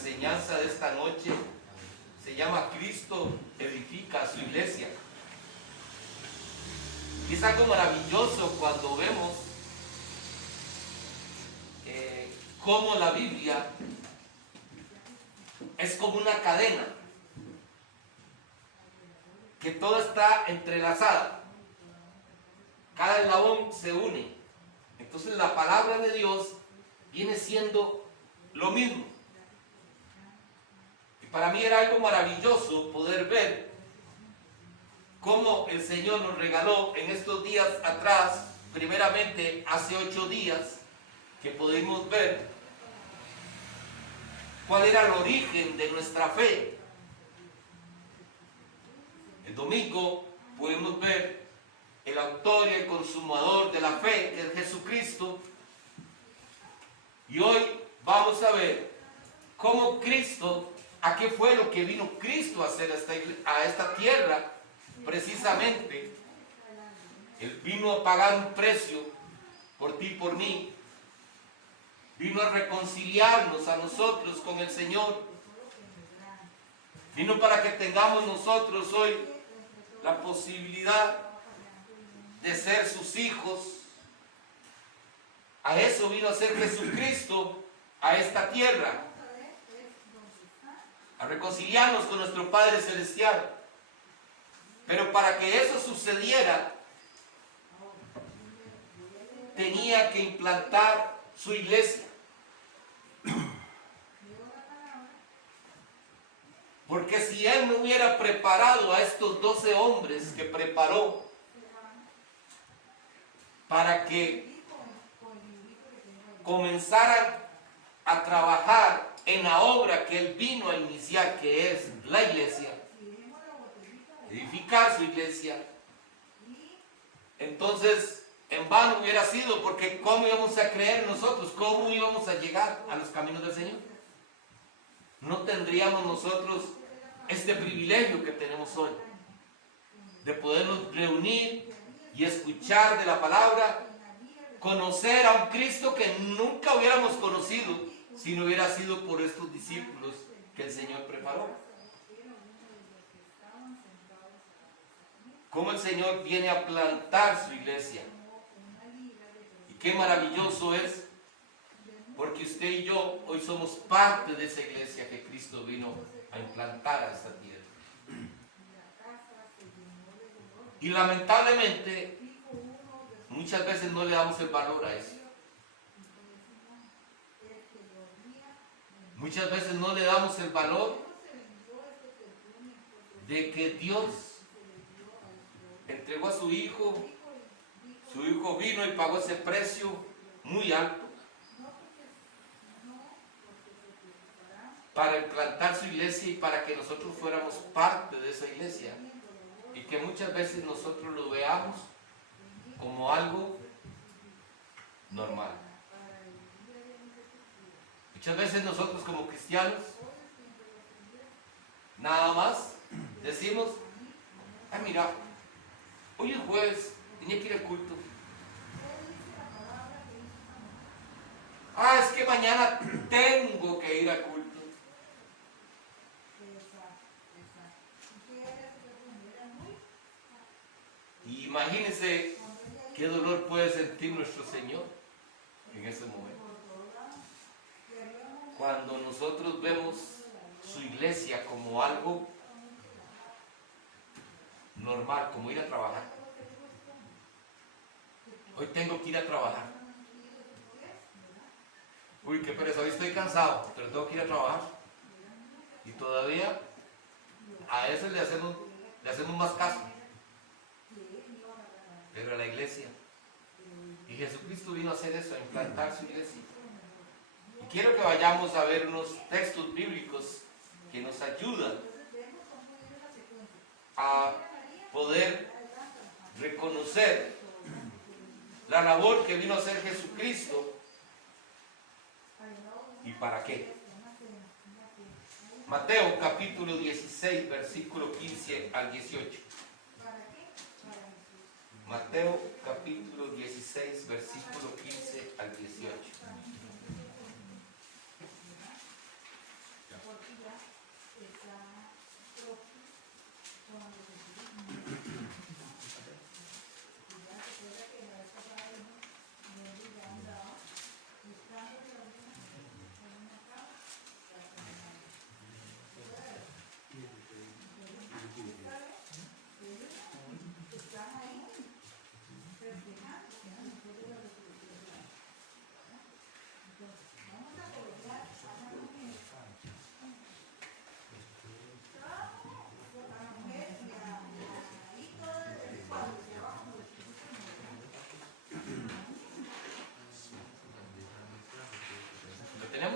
enseñanza de esta noche se llama Cristo edifica su iglesia. Y es algo maravilloso cuando vemos cómo la Biblia es como una cadena, que todo está entrelazado, cada eslabón se une. Entonces la palabra de Dios viene siendo lo mismo. Y para mí era algo maravilloso poder ver cómo el Señor nos regaló en estos días atrás, primeramente hace 8 días, que pudimos ver cuál era el origen de nuestra fe. El domingo pudimos ver el autor y el consumador de la fe, que es Jesucristo. Y hoy vamos a ver cómo Cristo, a qué fue lo que vino Cristo a hacer a esta tierra. Precisamente, Él vino a pagar un precio por ti y por mí. Vino a reconciliarnos a nosotros con el Señor. Vino para que tengamos nosotros hoy la posibilidad de ser sus hijos. A eso vino a ser Jesucristo a esta tierra, a reconciliarnos con nuestro Padre Celestial. Pero para que eso sucediera, tenía que implantar su iglesia. Porque si Él no hubiera preparado a estos 12 hombres que preparó para que comenzaran a trabajar en la obra que Él vino a iniciar, que es la iglesia, edificar su iglesia, entonces en vano hubiera sido, porque ¿cómo íbamos a creer nosotros? ¿Cómo íbamos a llegar a los caminos del Señor? No tendríamos nosotros este privilegio que tenemos hoy, de podernos reunir y escuchar de la palabra, conocer a un Cristo que nunca hubiéramos conocido si no hubiera sido por estos discípulos que el Señor preparó. Cómo el Señor viene a plantar su iglesia. Y qué maravilloso es, porque usted y yo hoy somos parte de esa iglesia que Cristo vino a implantar a esta tierra. Y lamentablemente muchas veces no le damos el valor a eso. Muchas veces no le damos el valor de que Dios entregó a su Hijo vino y pagó ese precio muy alto para implantar su iglesia y para que nosotros fuéramos parte de esa iglesia, y que muchas veces nosotros lo veamos como algo normal. Muchas veces nosotros como cristianos nada más decimos: ah, mira, hoy es jueves, tenía que ir al culto. Ah, es que mañana tengo que ir al culto. Y imagínense qué dolor puede sentir nuestro Señor en ese momento, cuando nosotros vemos su iglesia como algo normal, como ir a trabajar. Hoy tengo que ir a trabajar. Uy, qué pereza, hoy estoy cansado, pero tengo que ir a trabajar. Y todavía a eso le hacemos más caso. Pero a la iglesia. Y Jesucristo vino a hacer eso, a implantar su iglesia. Y quiero que vayamos a ver unos textos bíblicos que nos ayudan a poder reconocer la labor que vino a hacer Jesucristo y para qué. Mateo capítulo 16, versículo 15 al 18. Mateo capítulo 16, versículo 15 al 18.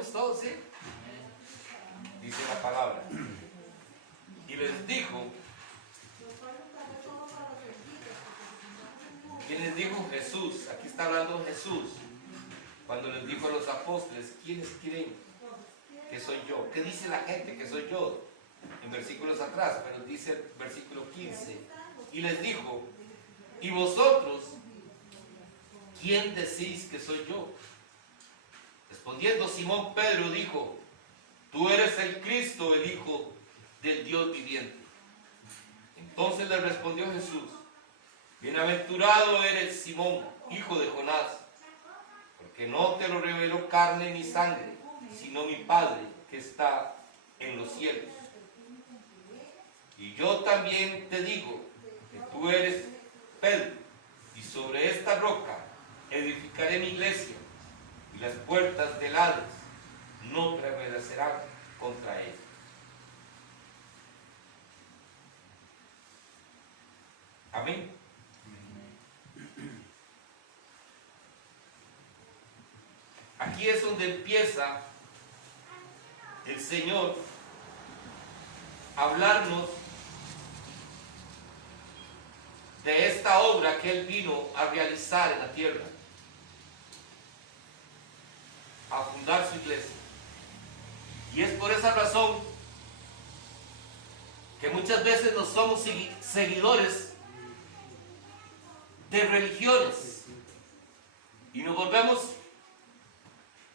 ¿Entendemos todos, sí? Dice la palabra. Y les dijo, ¿quién les dijo? Jesús. Aquí está hablando Jesús. Cuando les dijo a los apóstoles, ¿quiénes creen que soy yo? ¿Qué dice la gente que soy yo? En versículos atrás, pero dice el versículo 15. Y les dijo, ¿y vosotros quién decís que soy yo? Respondiendo Simón Pedro dijo, tú eres el Cristo, el Hijo del Dios viviente. Entonces le respondió Jesús, bienaventurado eres Simón, hijo de Jonás, porque no te lo reveló carne ni sangre, sino mi Padre que está en los cielos. Y yo también te digo que tú eres Pedro, y sobre esta roca edificaré mi iglesia, y las puertas del Hades no prevalecerán contra ella. Amén. Aquí es donde empieza el Señor a hablarnos de esta obra que Él vino a realizar en la tierra, a fundar su iglesia. Y es por esa razón que muchas veces no somos seguidores de religiones y nos volvemos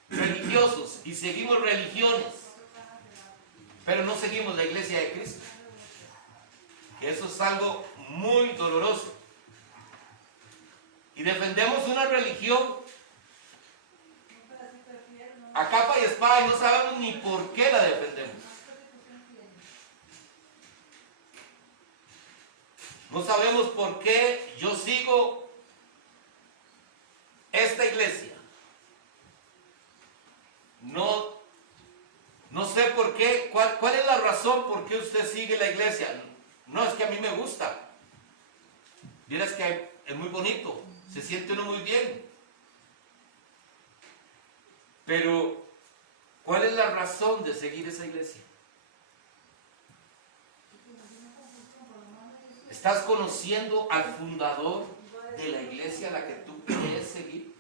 religiosos y seguimos religiones, pero no seguimos la iglesia de Cristo. Y eso es algo muy doloroso. Y defendemos una religión a capa y espada y no sabemos ni por qué la defendemos. No sabemos por qué yo sigo esta iglesia. No sé por qué, cuál es la razón por qué usted sigue la iglesia. No, es que a mí me gusta. Vieras que es muy bonito, se siente uno muy bien. Pero, ¿cuál es la razón de seguir esa iglesia? ¿Estás conociendo al fundador de la iglesia a la que tú quieres seguir?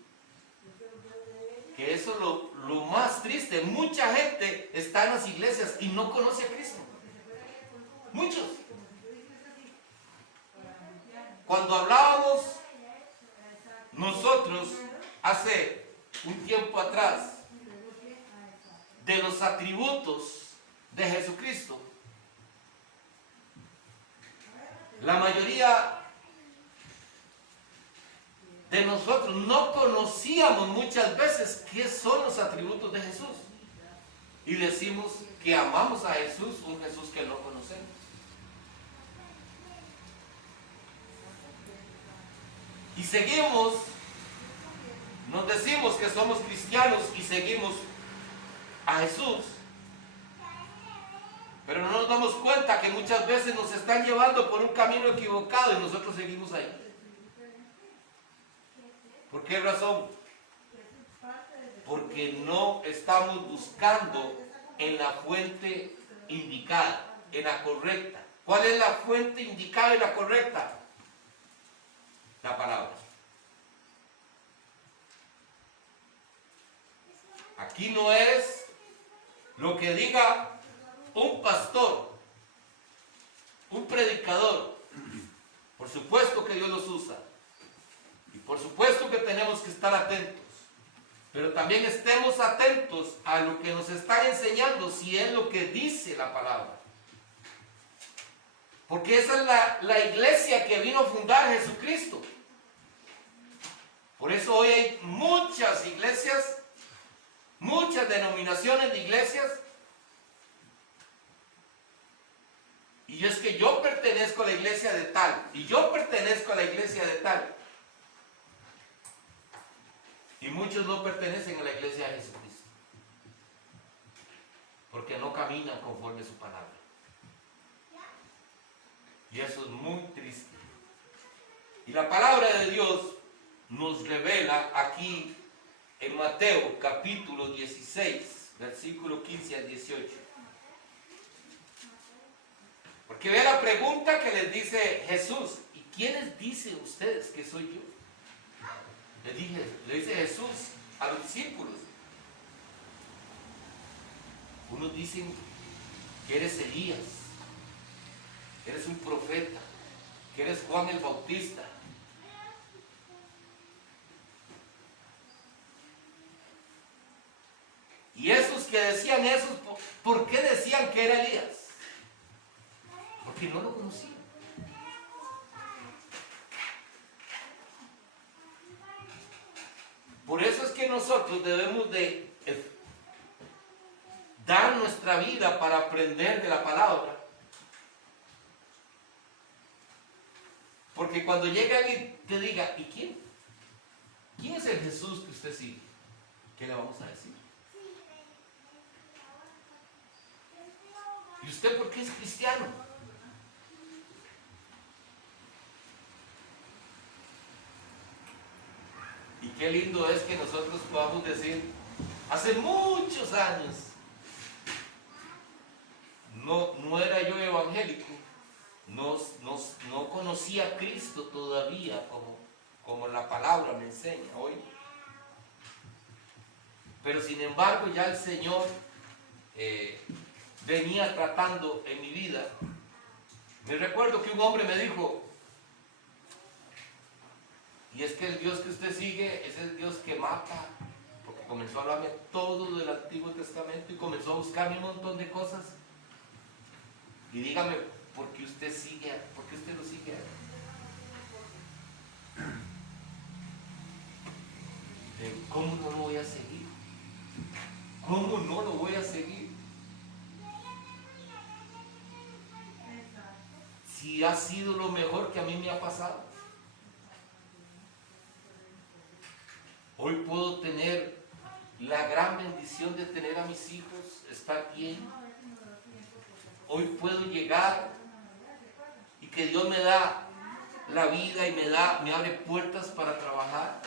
Que eso es lo más triste. Mucha gente está en las iglesias y no conoce a Cristo. Muchos. Cuando hablábamos nosotros hace un tiempo atrás de los atributos de Jesucristo, la mayoría de nosotros no conocíamos muchas veces qué son los atributos de Jesús. Y decimos que amamos a Jesús, un Jesús que no conocemos. Y seguimos, nos decimos que somos cristianos y seguimos a Jesús. Pero no nos damos cuenta que muchas veces nos están llevando por un camino equivocado y nosotros seguimos ahí. ¿Por qué razón? Porque no estamos buscando en la fuente indicada, en la correcta. ¿Cuál es la fuente indicada y la correcta? La palabra. Aquí no es lo que diga un pastor, un predicador. Por supuesto que Dios los usa. Y por supuesto que tenemos que estar atentos. Pero también estemos atentos a lo que nos están enseñando, si es lo que dice la palabra. Porque esa es la iglesia que vino a fundar Jesucristo. Por eso hoy hay muchas iglesias, muchas denominaciones de iglesias. Y es que yo pertenezco a la iglesia de tal, y yo pertenezco a la iglesia de tal. Y muchos no pertenecen a la iglesia de Jesucristo, porque no caminan conforme a su palabra. Y eso es muy triste. Y la palabra de Dios nos revela aquí en Mateo capítulo 16, versículo 15 al 18. Porque vea la pregunta que les dice Jesús. ¿Y quiénes dicen ustedes que soy yo? Le dice Jesús a los discípulos. Unos dicen que eres Elías, que eres un profeta, que eres Juan el Bautista. Y esos que decían eso, ¿por qué decían que era Elías? Porque no lo conocían. Por eso es que nosotros debemos de dar nuestra vida para aprender de la palabra. Porque cuando llegue alguien y te diga, ¿y quién? ¿Quién es el Jesús que usted sigue? ¿Qué le vamos a decir? ¿Y usted por qué es cristiano? Y qué lindo es que nosotros podamos decir, hace muchos años, no era yo evangélico, no conocía a Cristo todavía como la palabra me enseña hoy. Pero sin embargo ya el Señor venía tratando en mi vida. Me recuerdo que un hombre me dijo, y es que el Dios que usted sigue es el Dios que mata, porque comenzó a hablarme todo del Antiguo Testamento y comenzó a buscarme un montón de cosas. Y dígame, ¿por qué usted lo sigue? ¿Cómo no lo voy a seguir? ¿Cómo no lo voy a seguir? Si ha sido lo mejor que a mí me ha pasado. Hoy puedo tener la gran bendición de tener a mis hijos, estar bien. Hoy puedo llegar y que Dios me da la vida y me abre puertas para trabajar.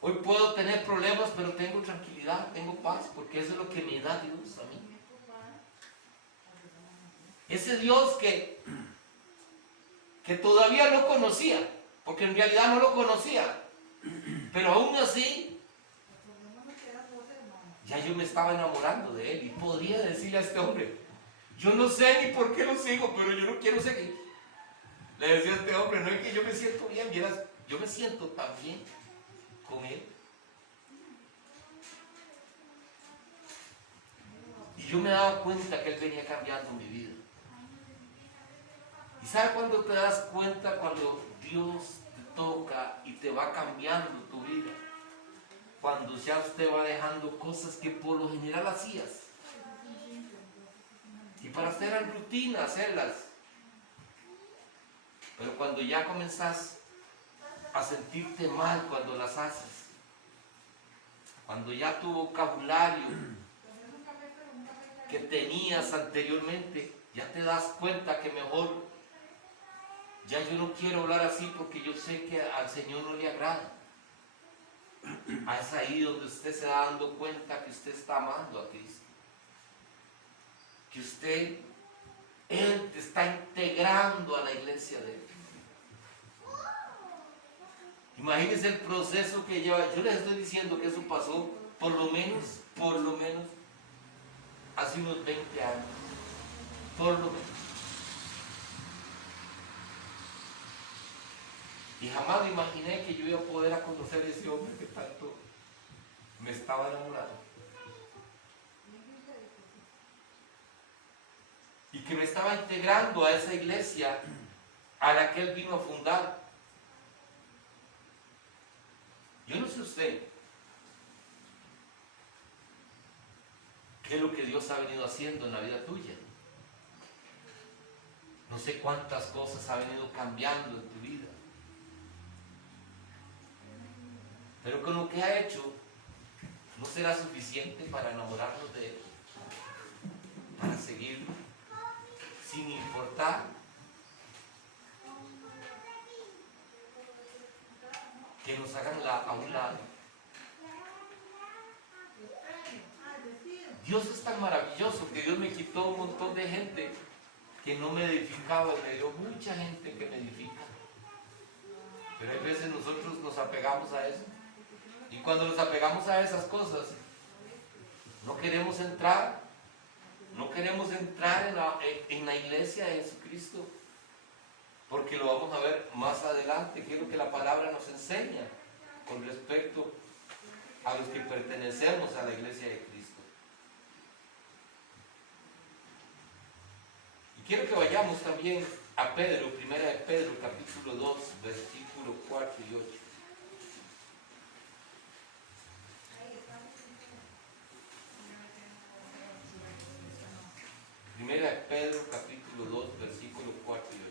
Hoy puedo tener problemas, pero tengo tranquilidad, tengo paz, porque eso es lo que me da Dios a mí. Ese Dios que todavía no conocía, porque en realidad no lo conocía, pero aún así ya yo me estaba enamorando de él y podría decirle a este hombre, yo no sé ni por qué lo sigo, pero yo no quiero seguir. Le decía a este hombre, no es que yo me siento bien, vieras, yo me siento tan bien con él. Y yo me daba cuenta que él venía cambiando mi vida. ¿Y sabe cuándo te das cuenta? Cuando Dios te toca y te va cambiando tu vida. Cuando ya usted va dejando cosas que por lo general hacías. Y para hacer en rutina, hacerlas. Pero cuando ya comenzás a sentirte mal cuando las haces. Cuando ya tu vocabulario que tenías anteriormente, ya te das cuenta que mejor, ya yo no quiero hablar así porque yo sé que al Señor no le agrada. Es ahí donde usted se va dando cuenta que usted está amando a Cristo. Que Él te está integrando a la iglesia de Él. Imagínense el proceso que lleva. Yo les estoy diciendo que eso pasó por lo menos, hace unos 20 años. Por lo menos. Y jamás me imaginé que yo iba a poder conocer a ese hombre que tanto me estaba enamorando. Y que me estaba integrando a esa iglesia a la que él vino a fundar. Yo no sé usted qué es lo que Dios ha venido haciendo en la vida tuya. No sé cuántas cosas ha venido cambiando en tu vida. Pero con lo que ha hecho, no será suficiente para enamorarnos de Él, para seguirlo, sin importar que nos hagan a un lado. Dios es tan maravilloso que Dios me quitó un montón de gente que no me edificaba, me dio mucha gente que me edifica. Pero hay veces nosotros nos apegamos a eso. Y cuando nos apegamos a esas cosas, no queremos entrar en la iglesia de Jesucristo, porque lo vamos a ver más adelante, que es lo que la palabra nos enseña con respecto a los que pertenecemos a la iglesia de Cristo. Y quiero que vayamos también a Pedro, primera de Pedro, capítulo 2, versículos 4 y 8. Primera de Pedro, capítulo 2, versículos 4 y 8.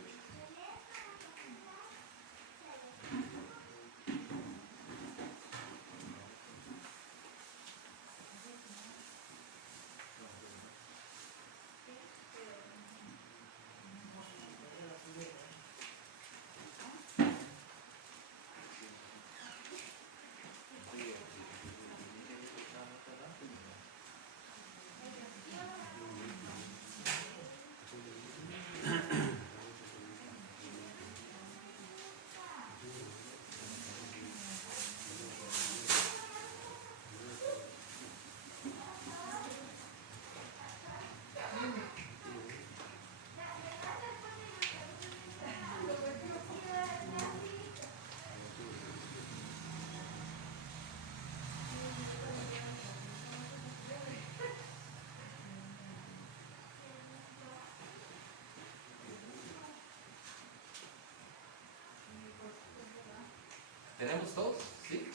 ¿Tenemos todos? ¿Sí?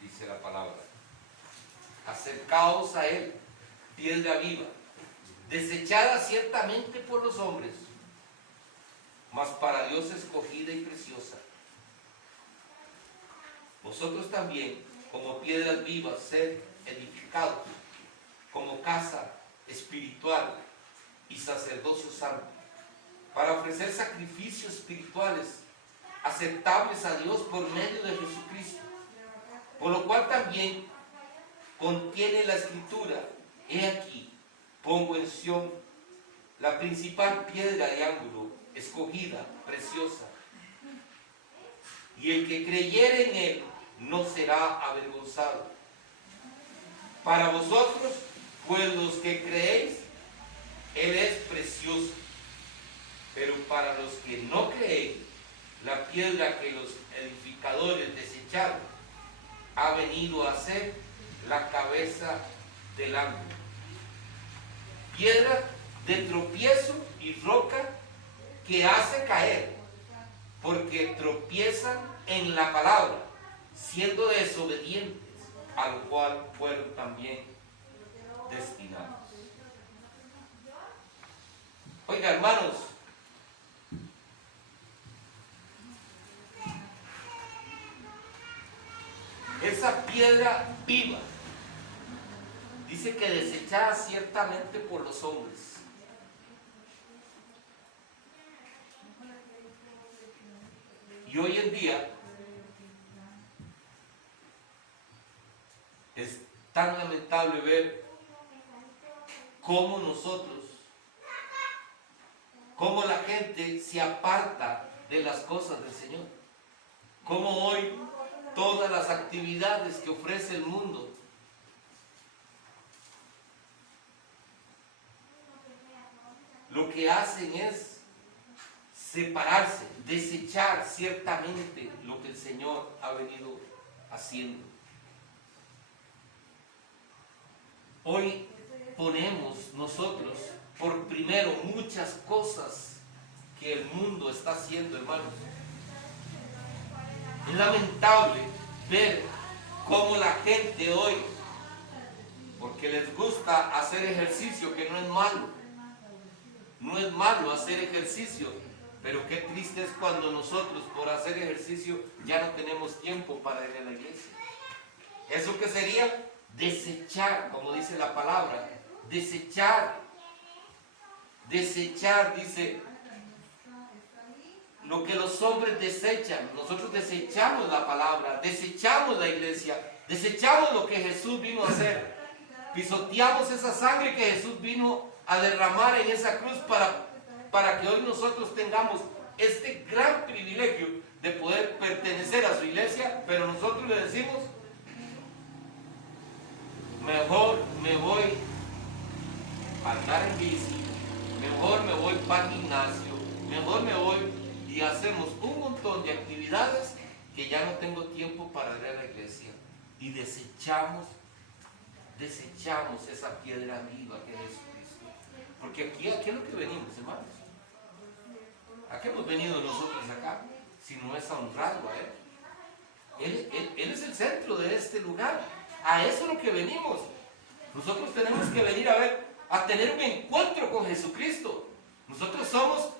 Dice la palabra. Acercaos a él, piedra viva, desechada ciertamente por los hombres, mas para Dios escogida y preciosa. Vosotros también, como piedras vivas, sed edificados, como casa espiritual y sacerdocio santo, para ofrecer sacrificios espirituales aceptables a Dios por medio de Jesucristo, por lo cual también contiene la escritura: he aquí, pongo en Sión la principal piedra de ángulo, escogida, preciosa, y el que creyere en él no será avergonzado. Para vosotros, pues los que creéis, él es precioso, pero para los que no creéis, la piedra que los edificadores desecharon ha venido a ser la cabeza del ángulo, piedra de tropiezo y roca que hace caer, porque tropiezan en la palabra, siendo desobedientes, a lo cual fueron también destinados. Oiga, hermanos, esa piedra viva dice que desechada ciertamente por los hombres. Y hoy en día es tan lamentable ver cómo cómo la gente se aparta de las cosas del Señor. Cómo hoy todas las actividades que ofrece el mundo lo que hacen es separarse, desechar ciertamente lo que el Señor ha venido haciendo. Hoy ponemos nosotros por primero muchas cosas que el mundo está haciendo, hermanos. Es lamentable ver cómo la gente hoy, porque les gusta hacer ejercicio, que no es malo, no es malo hacer ejercicio, pero qué triste es cuando nosotros por hacer ejercicio ya no tenemos tiempo para ir a la iglesia. ¿Eso qué sería? Desechar, como dice la palabra, desechar, dice, lo que los hombres desechan. Nosotros desechamos la palabra, desechamos la iglesia, desechamos lo que Jesús vino a hacer. Pisoteamos esa sangre que Jesús vino a derramar en esa cruz para que hoy nosotros tengamos este gran privilegio de poder pertenecer a su iglesia, pero nosotros le decimos, mejor me voy a andar en bici, mejor me voy para el gimnasio, mejor me voy y hacemos un montón de actividades que ya no tengo tiempo para ir a la iglesia y desechamos esa piedra viva que es Jesucristo. Porque aquí es lo que venimos, hermanos. ¿A qué hemos venido nosotros acá? Si no es a honrarlo a Él. Él es el centro de este lugar. A eso es lo que venimos. Nosotros tenemos que venir a tener un encuentro con Jesucristo. Nosotros somos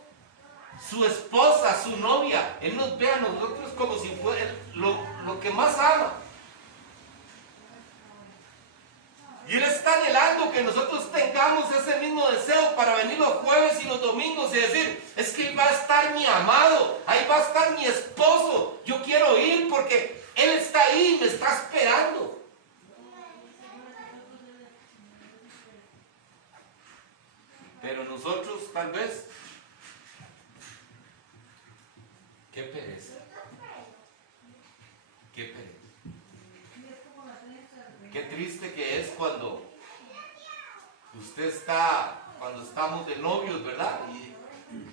su esposa, su novia. Él nos ve a nosotros como si fuera lo que más ama. Y Él está anhelando que nosotros tengamos ese mismo deseo para venir los jueves y los domingos y decir, es que ahí va a estar mi amado, ahí va a estar mi esposo, yo quiero ir porque Él está ahí, me está esperando. Pero nosotros tal vez, qué pereza, qué pereza. Qué triste que es cuando cuando estamos de novios, ¿verdad?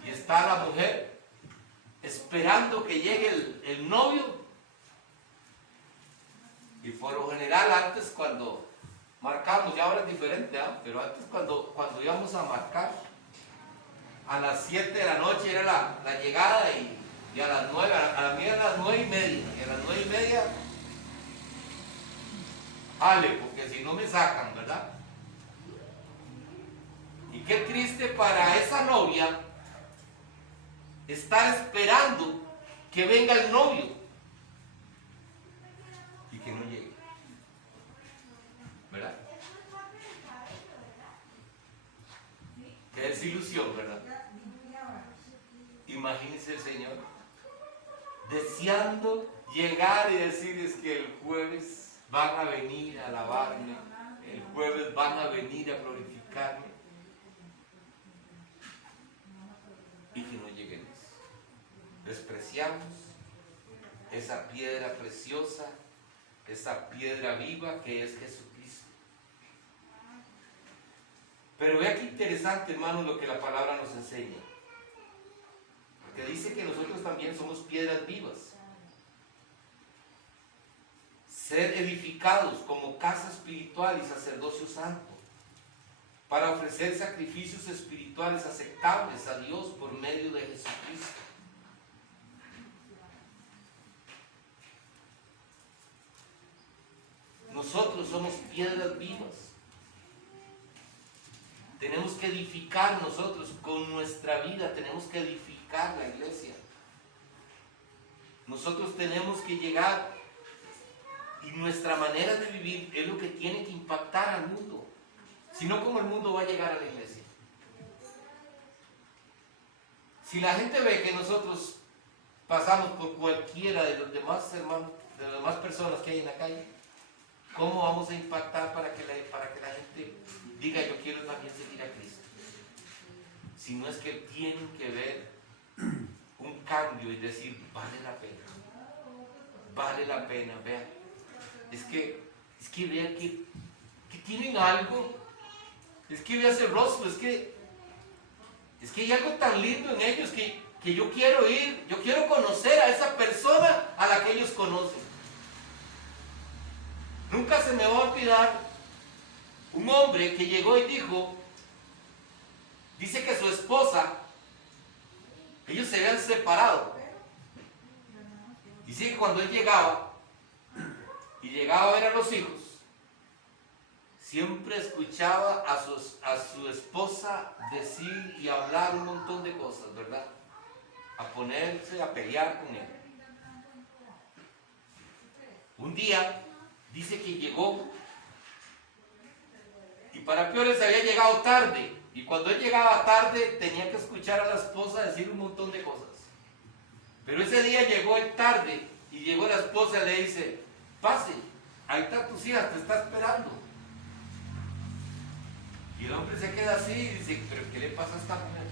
Y está la mujer esperando que llegue el novio. Y por lo general antes cuando marcamos, ya ahora es diferente, ¿eh? Pero antes cuando íbamos a marcar, a las 7 de la noche era la llegada y a las 9, a la mía a las 9:30, y a las 9:30, porque si no me sacan, ¿verdad? Y qué triste para esa novia estar esperando que venga el novio y que no llegue, ¿verdad? Qué desilusión, ¿verdad? Imagínense el Señor deseando llegar y decir, es que el jueves van a venir a alabarme, el jueves van a venir a glorificarme, y que no lleguemos. Despreciamos esa piedra preciosa, esa piedra viva que es Jesucristo. Pero vea qué interesante, hermanos, lo que la palabra nos enseña. Porque dice que nosotros también somos piedras vivas. Ser edificados como casa espiritual y sacerdocio santo, para ofrecer sacrificios espirituales aceptables a Dios por medio de Jesucristo. Nosotros somos piedras vivas. Tenemos que edificar nosotros con nuestra vida, tenemos que edificar la iglesia. Nosotros tenemos que llegar. Y nuestra manera de vivir es lo que tiene que impactar al mundo. Si no, ¿cómo el mundo va a llegar a la iglesia? Si la gente ve que nosotros pasamos por cualquiera de los demás hermanos, de las demás personas que hay en la calle, ¿cómo vamos a impactar para que la gente diga, yo quiero también seguir a Cristo? Si no es que tienen que ver un cambio y decir, vale la pena, vean. Es que vean que tienen algo, es que vean ese rostro, es que hay algo tan lindo en ellos que yo quiero ir, yo quiero conocer a esa persona a la que ellos conocen. Nunca se me va a olvidar un hombre que llegó y dice que su esposa, ellos se habían separado. Dice que cuando él llegaba a ver a los hijos, siempre escuchaba a su esposa decir y hablar un montón de cosas, ¿verdad? A ponerse a pelear con él. Un día dice que llegó y para peores había llegado tarde, y cuando él llegaba tarde tenía que escuchar a la esposa decir un montón de cosas. Pero ese día llegó él tarde y llegó la esposa y le dice, pase, ahí está tus hijas, te está esperando. Y el hombre se queda así y dice, pero ¿qué le pasa a esta mujer?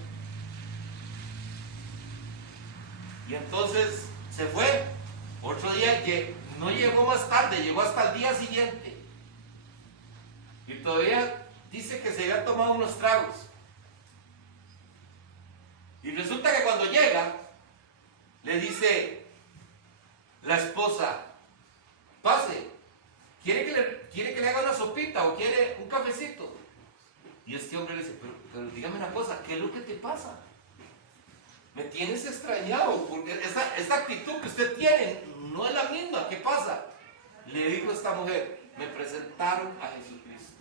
Y entonces se fue. Otro día no llegó más tarde, llegó hasta el día siguiente. Y todavía dice que se había tomado unos tragos. Y resulta que cuando llega, le dice la esposa, pase, ¿quiere que le haga una sopita o quiere un cafecito? Y este hombre le dice, pero dígame una cosa, ¿qué es lo que te pasa? Me tienes extrañado, porque esta actitud que usted tiene no es la misma. ¿Qué pasa? Le dijo esta mujer, me presentaron a Jesucristo.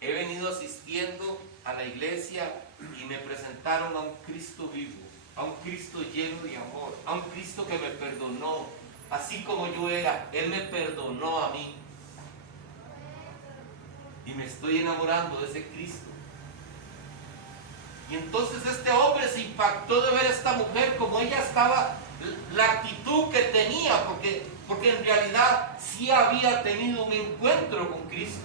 He venido asistiendo a la iglesia y me presentaron a un Cristo vivo, a un Cristo lleno de amor, a un Cristo que me perdonó, así como yo era, Él me perdonó a mí. Y me estoy enamorando de ese Cristo. Y entonces este hombre se impactó de ver a esta mujer como ella estaba, la actitud que tenía, porque en realidad sí había tenido un encuentro con Cristo.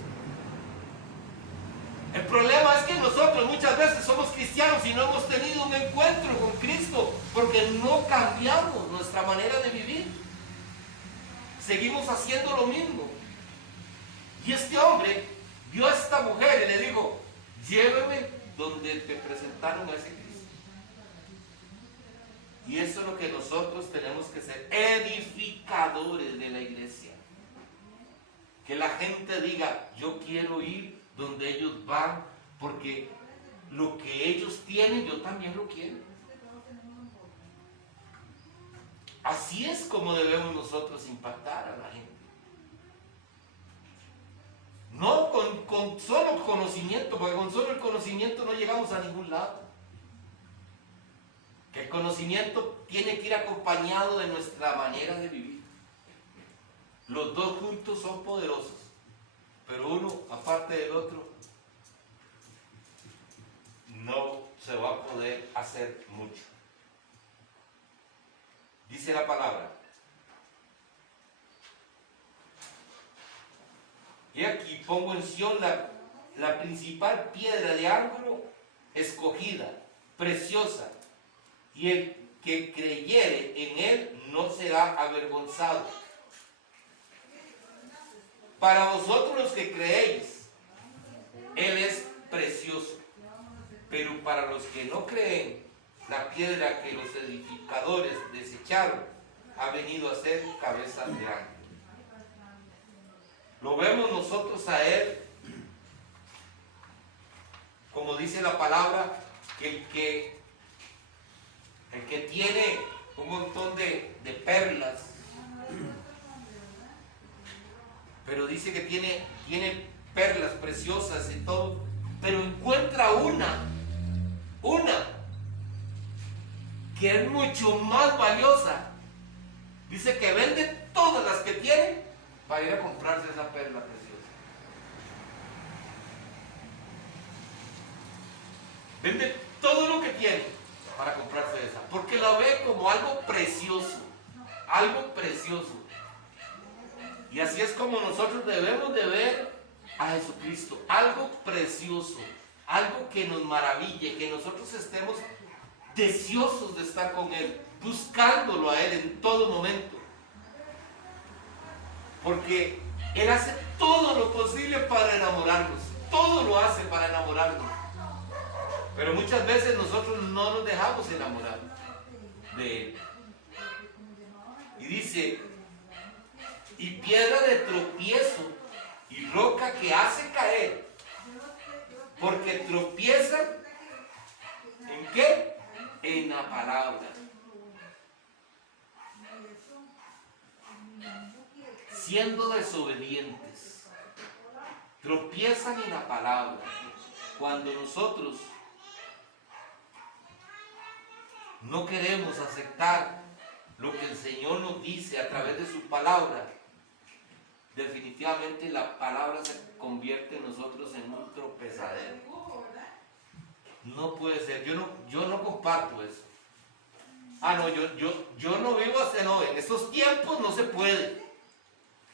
El problema es que nosotros muchas veces somos cristianos y no hemos tenido un encuentro con Cristo porque no cambiamos nuestra manera de vivir. Seguimos haciendo lo mismo. Y este hombre vio a esta mujer y le dijo, lléveme donde te presentaron a ese Cristo. Y eso es lo que nosotros tenemos que ser, edificadores de la iglesia. Que la gente diga, yo quiero ir donde ellos van, porque lo que ellos tienen, yo también lo quiero. Así es como debemos nosotros impactar a la gente. No con solo conocimiento, porque con solo el conocimiento no llegamos a ningún lado. Que el conocimiento tiene que ir acompañado de nuestra manera de vivir. Los dos juntos son poderosos, pero uno, aparte del otro, no se va a poder hacer mucho. Dice la palabra. Y aquí pongo en Sión la principal piedra de ángulo escogida, preciosa, y el que creyere en él no será avergonzado. Para vosotros los que creéis, él es precioso, pero para los que no creen, la piedra que los edificadores desecharon ha venido a ser cabeza de ángel. Lo vemos nosotros a él, como dice la palabra, que el que tiene un montón de perlas, pero dice que tiene perlas preciosas y todo, pero encuentra una que es mucho más valiosa. Dice que vende todas las que tiene para ir a comprarse esa perla preciosa. Vende todo lo que tiene para comprarse esa, porque la ve como algo precioso, algo precioso. Y así es como nosotros debemos de ver a Jesucristo, algo precioso, algo que nos maraville, que nosotros estemos deseosos de estar con Él, buscándolo a Él en todo momento. Porque Él hace todo lo posible para enamorarnos, todo lo hace para enamorarnos. Pero muchas veces nosotros no nos dejamos enamorar de Él. Y dice, y piedra de tropiezo y roca que hace caer, porque tropiezan, ¿en qué? En la palabra. Siendo desobedientes, tropiezan en la palabra. Cuando nosotros no queremos aceptar lo que el Señor nos dice a través de su palabra, definitivamente la palabra se convierte en nosotros en un tropezadero. No puede ser, yo no comparto eso. No, yo no vivo así, no, en estos tiempos no se puede.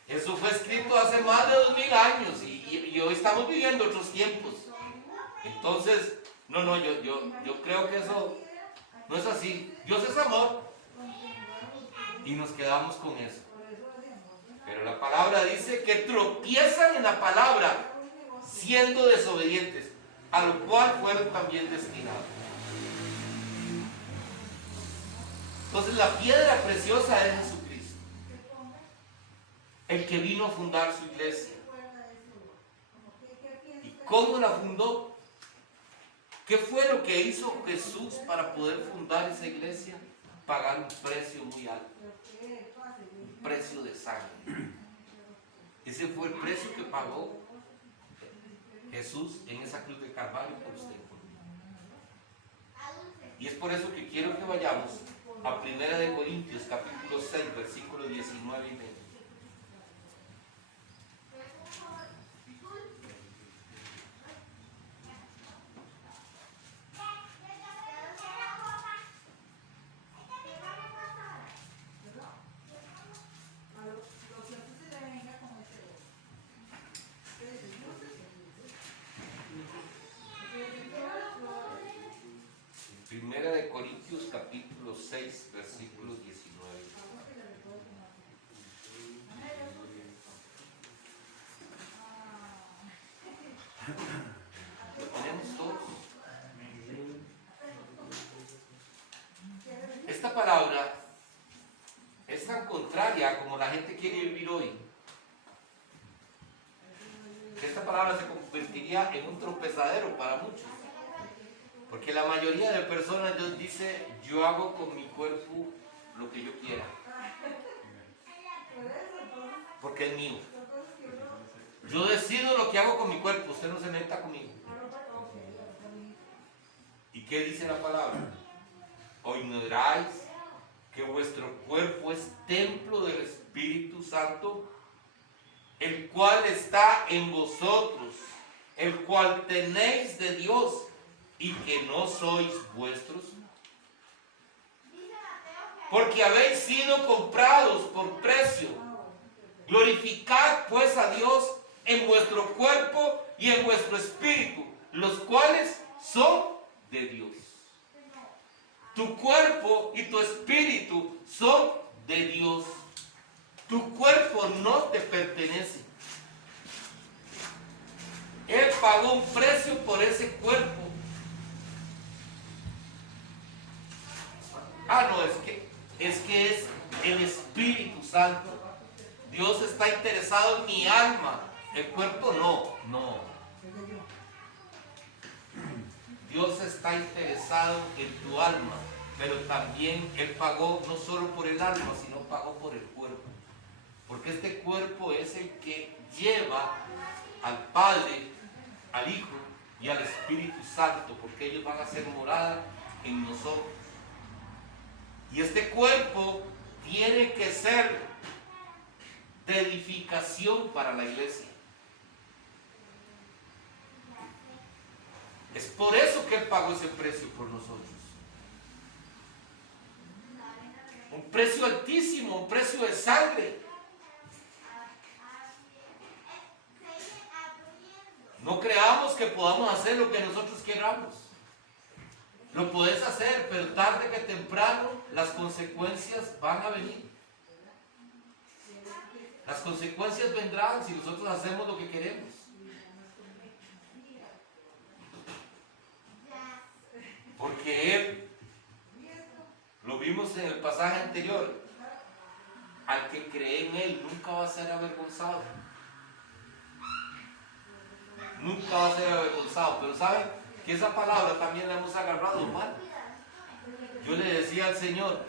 Eso fue escrito hace más de 2000 años y y hoy estamos viviendo otros tiempos. Entonces, no, yo creo que eso no es así. Dios es amor y nos quedamos con eso. Pero la palabra dice que tropiezan en la palabra siendo desobedientes, a lo cual fueron también destinados. Entonces la piedra preciosa es Jesucristo, el que vino a fundar su iglesia. ¿Y cómo la fundó? ¿Qué fue lo que hizo Jesús para poder fundar esa iglesia? Pagar un precio muy alto, un precio de sangre. Ese fue el precio que pagó Jesús en esa cruz de Calvario por usted. Y es por eso que quiero que vayamos a 1 Corintios capítulo 6, versículos 19 y 20. Primera de Corintios capítulo 6, versículo 19. ¿Lo ponemos todos? Esta palabra es tan contraria como la gente quiere vivir hoy, que esta palabra se convertiría en un tropezadero para muchos. Porque la mayoría de personas Dios dice, yo hago con mi cuerpo lo que yo quiera. Porque es mío. Yo decido lo que hago con mi cuerpo, usted no se meta conmigo. ¿Y qué dice la palabra? ¿O ignoráis que vuestro cuerpo es templo del Espíritu Santo, el cual está en vosotros, el cual tenéis de Dios, y que no sois vuestros? Porque habéis sido comprados por precio. Glorificad pues a Dios en vuestro cuerpo y en vuestro espíritu, los cuales son de Dios. Tu cuerpo y tu espíritu son de Dios. Tu cuerpo no te pertenece. Él pagó un precio por ese cuerpo. No, es que es el Espíritu Santo. Dios está interesado en mi alma. El cuerpo no. Dios está interesado en tu alma, pero también Él pagó no solo por el alma, sino pagó por el cuerpo. Porque este cuerpo es el que lleva al Padre, al Hijo y al Espíritu Santo, porque ellos van a ser morada en nosotros. Y este cuerpo tiene que ser de edificación para la iglesia. Es por eso que Él pagó ese precio por nosotros. Un precio altísimo, un precio de sangre. No creamos que podamos hacer lo que nosotros queramos. Lo puedes hacer, pero tarde que temprano las consecuencias van a venir. Las consecuencias vendrán si nosotros hacemos lo que queremos. Porque Él, lo vimos en el pasaje anterior, al que cree en Él nunca va a ser avergonzado. Nunca va a ser avergonzado. Pero ¿saben? Que esa palabra también la hemos agarrado mal. Yo le decía al Señor,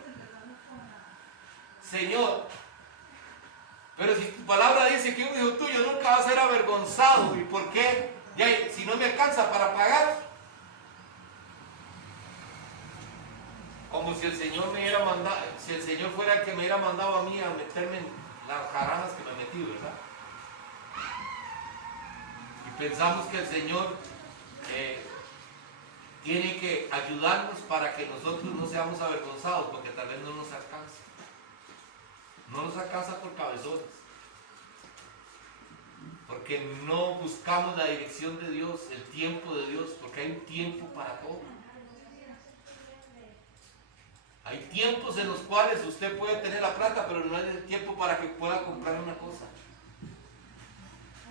pero si tu palabra dice que un hijo tuyo nunca va a ser avergonzado, ¿y por qué? Ya, si no me alcanza para pagar. Como si el Señor me hubiera mandado, si el Señor fuera el que me hubiera mandado a mí a meterme en las jaranas que me metí, ¿verdad? Y pensamos que el Señor tiene que ayudarnos para que nosotros no seamos avergonzados, porque tal vez no nos alcanza. No nos alcanza por cabezones. Porque porque no buscamos la dirección de Dios, el tiempo de Dios, porque hay un tiempo para todo. Hay tiempos en los cuales usted puede tener la plata, pero no hay el tiempo para que pueda comprar una cosa.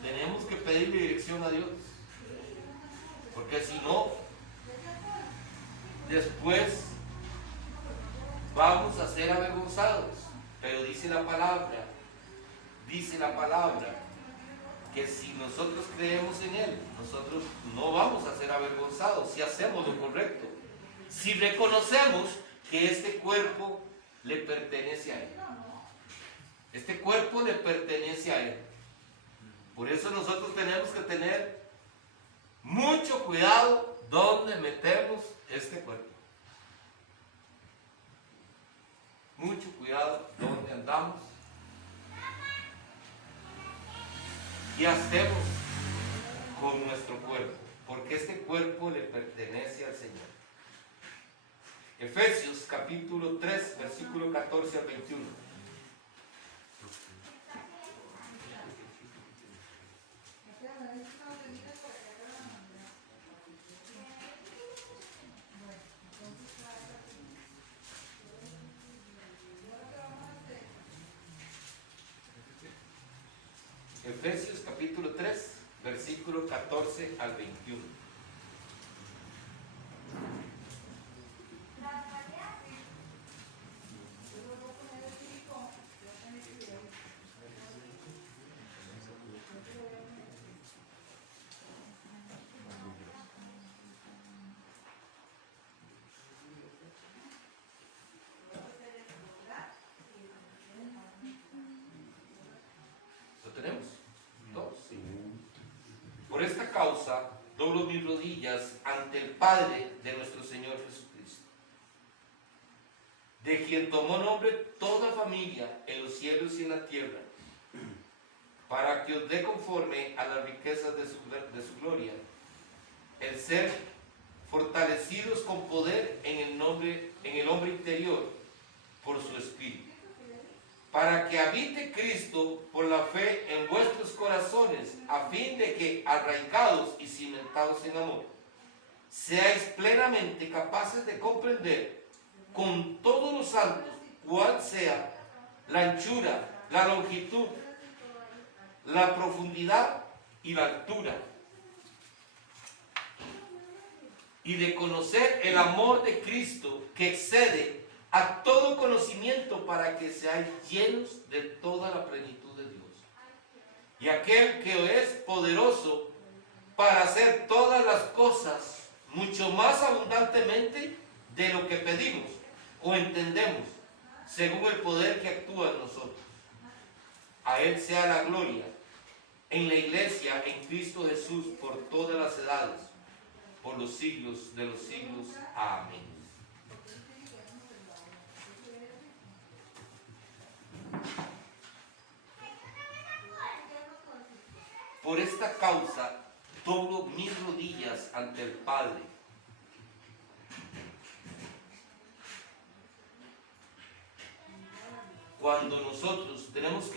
Tenemos que pedirle dirección a Dios, porque si no, después vamos a ser avergonzados. Pero dice la palabra, que si nosotros creemos en Él, nosotros no vamos a ser avergonzados si hacemos lo correcto, si reconocemos que este cuerpo le pertenece a Él. Este cuerpo le pertenece a Él. Por eso nosotros tenemos que tener mucho cuidado donde metemos este cuerpo. Mucho cuidado donde andamos. ¿Qué hacemos con nuestro cuerpo? Porque este cuerpo le pertenece al Señor. Efesios capítulo 3, versículo 14 al 21. Efesios capítulo 3, versículo 14 al 21. ¿Lo tenemos? ¿Todos? Sí. Por esta causa, doblo mis rodillas ante el Padre de nuestro Señor Jesucristo, de quien tomó nombre toda familia en los cielos y en la tierra, para que os dé conforme a las riquezas de su gloria, el ser fortalecidos con poder en el hombre interior por su Espíritu, para que habite Cristo por la fe en vuestros corazones, a fin de que, arraigados y cimentados en amor, seáis plenamente capaces de comprender con todos los santos cuál sea la anchura, la longitud, la profundidad y la altura, y de conocer el amor de Cristo que excede a todo conocimiento, para que seáis llenos de toda la plenitud de Dios. Y aquel que es poderoso para hacer todas las cosas mucho más abundantemente de lo que pedimos o entendemos, según el poder que actúa en nosotros. A Él sea la gloria en la iglesia, en Cristo Jesús, por todas las edades, por los siglos de los siglos. Amén. Por esta causa doblo mis rodillas ante el Padre. Cuando nosotros tenemos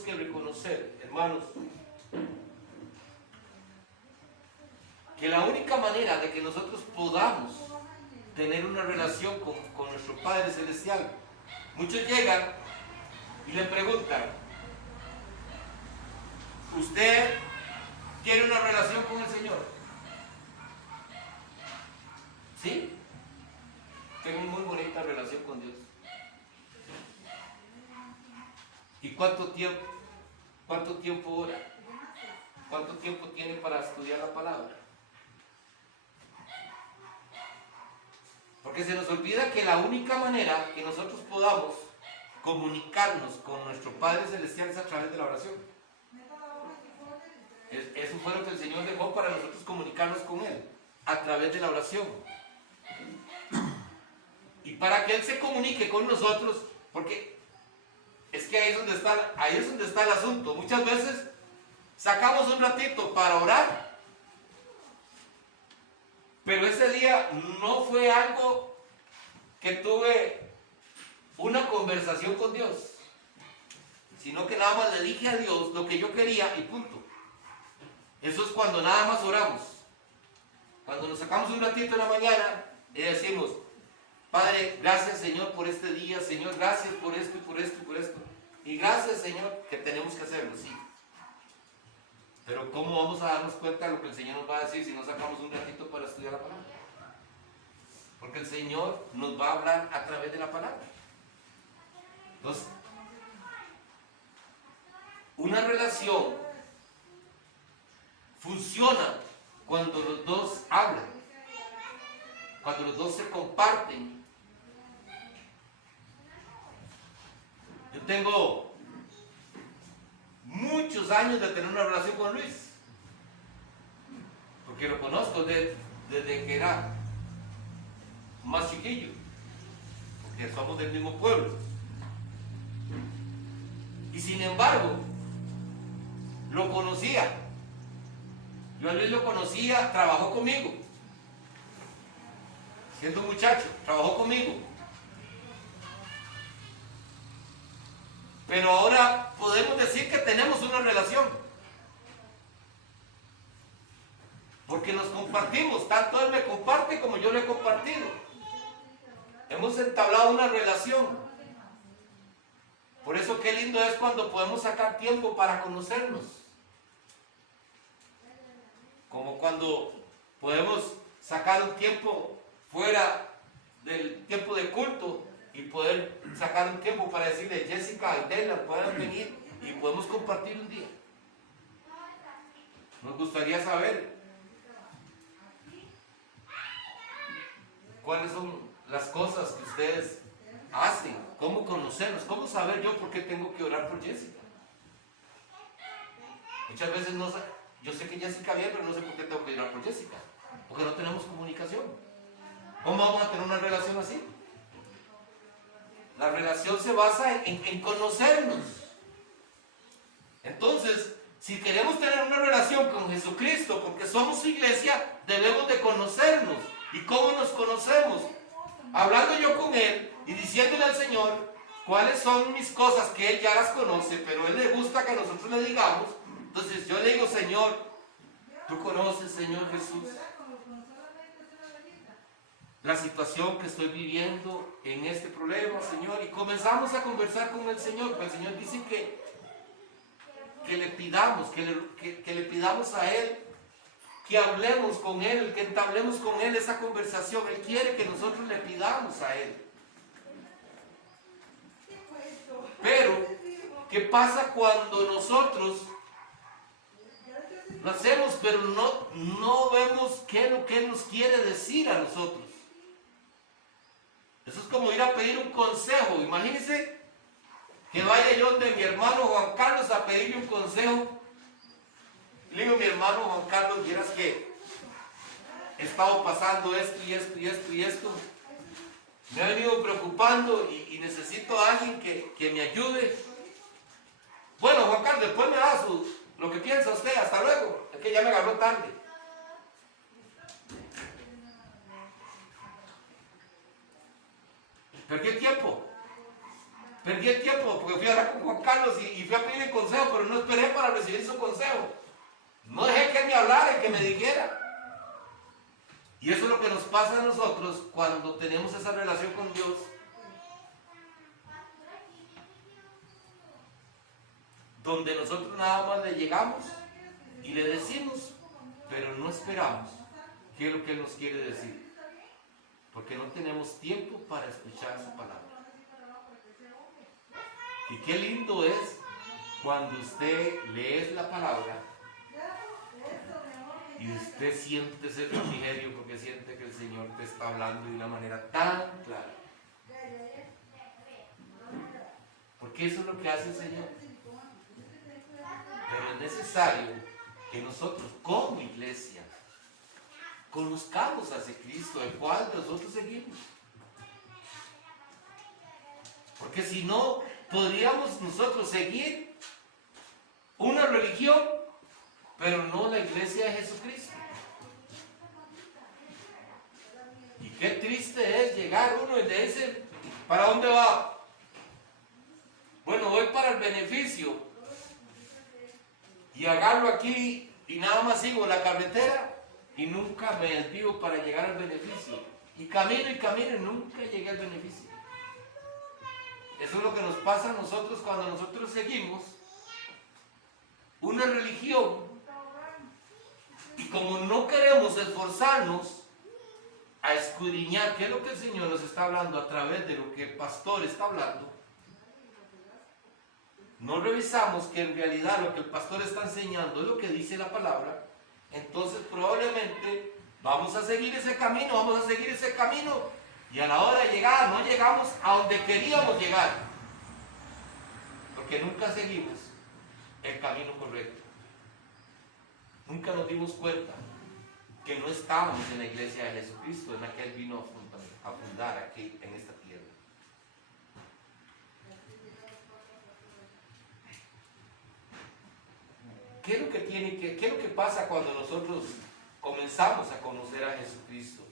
que reconocer, hermanos, que la única manera de que nosotros podamos tener una relación con nuestro Padre Celestial, muchos llegan y le preguntan: ¿usted tiene una relación con el Señor? ¿Sí? Tengo una muy bonita relación con Dios. ¿Y cuánto tiempo ora? ¿Cuánto tiempo tiene para estudiar la palabra? Porque se nos olvida que la única manera que nosotros podamos comunicarnos con nuestro Padre Celestial es a través de la oración. Eso fue lo que el Señor dejó para nosotros comunicarnos con Él, a través de la oración. Y para que Él se comunique con nosotros, porque es que ahí es donde está el asunto. Muchas veces sacamos un ratito para orar, pero ese día no fue algo que tuve una conversación con Dios, sino que nada más le dije a Dios lo que yo quería y punto. Eso es cuando nada más oramos. Cuando nos sacamos un ratito en la mañana y decimos, Padre, gracias Señor por este día, Señor, gracias por esto y por esto y por esto. Y gracias Señor que tenemos que hacerlo, sí. Pero ¿cómo vamos a darnos cuenta de lo que el Señor nos va a decir si no sacamos un ratito para estudiar la palabra? Porque el Señor nos va a hablar a través de la palabra. Entonces, una relación funciona cuando los dos hablan, cuando los dos se comparten. Yo tengo muchos años de tener una relación con Luis, porque lo conozco desde que era más chiquillo, porque somos del mismo pueblo. Y sin embargo, lo conocía. Yo a Luis lo conocía, trabajó conmigo. Siendo un muchacho, trabajó conmigo. Pero ahora podemos decir que tenemos una relación. Porque nos compartimos, tanto él me comparte como yo le he compartido. Hemos entablado una relación. Por eso qué lindo es cuando podemos sacar tiempo para conocernos. Como cuando podemos sacar un tiempo fuera del tiempo de culto y poder sacar un tiempo para decirle, Jessica y Dela, pueden venir y podemos compartir un día. Nos gustaría saber cuáles son las cosas que ustedes hacen, cómo conocernos, cómo saber yo por qué tengo que orar por Jessica. Muchas veces no sé, yo sé que Jessica viene, pero no sé por qué tengo que orar por Jessica, porque no tenemos comunicación. ¿Cómo vamos a tener una relación así? La relación se basa en conocernos. Entonces, si queremos tener una relación con Jesucristo, porque somos su iglesia, debemos de conocernos. ¿Y cómo nos conocemos? Hablando yo con Él y diciéndole al Señor cuáles son mis cosas que Él ya las conoce, pero a Él le gusta que nosotros le digamos. Entonces yo le digo, Señor, tú conoces, Señor Jesús, la situación que estoy viviendo en este problema, Señor, y comenzamos a conversar con el Señor, porque el Señor dice que le pidamos, que le pidamos a Él, que hablemos con Él, que entablemos con Él esa conversación. Él quiere que nosotros le pidamos a Él. Pero, ¿qué pasa cuando nosotros lo hacemos, pero no vemos qué es lo que Él nos quiere decir a nosotros? Eso es como ir a pedir un consejo. Imagínense que vaya yo donde mi hermano Juan Carlos a pedirle un consejo. Y le digo, mi hermano Juan Carlos, vieras que he estado pasando esto y esto y esto y esto. Me ha venido preocupando y necesito a alguien que me ayude. Bueno, Juan Carlos, después me da lo que piensa usted. Hasta luego. Es que ya me agarró tarde. Perdí el tiempo. Perdí el tiempo porque fui a hablar con Juan Carlos y fui a pedirle consejo, pero no esperé para recibir su consejo. No dejé que él me hablara y que me dijera. Y eso es lo que nos pasa a nosotros cuando tenemos esa relación con Dios. Donde nosotros nada más le llegamos y le decimos, pero no esperamos qué es lo que Él nos quiere decir. Porque no tenemos tiempo para escuchar su palabra. Y qué lindo es cuando usted lee la palabra y usted siente ese refrigerio porque siente que el Señor te está hablando de una manera tan clara. Porque eso es lo que hace el Señor. Pero es necesario que nosotros como iglesia conozcamos a ese Cristo, el cual nosotros seguimos. Porque si no, podríamos nosotros seguir una religión, pero no la iglesia de Jesucristo. Y qué triste es llegar uno y le dice, ¿para dónde va? Bueno, voy para el beneficio y agarro aquí y nada más sigo la carretera y nunca me desvío para llegar al beneficio. Y camino y nunca llegué al beneficio. Eso es lo que nos pasa a nosotros cuando nosotros seguimos una religión y como no queremos esforzarnos a escudriñar qué es lo que el Señor nos está hablando a través de lo que el pastor está hablando, no revisamos que en realidad lo que el pastor está enseñando es lo que dice la palabra, entonces probablemente vamos a seguir ese camino y a la hora de llegar no llegamos a donde queríamos llegar, porque nunca seguimos el camino correcto. Nunca nos dimos cuenta que no estábamos en la iglesia de Jesucristo, en la que Él vino a fundar aquí en esta tierra. ¿Qué es lo que pasa cuando nosotros comenzamos a conocer a Jesucristo?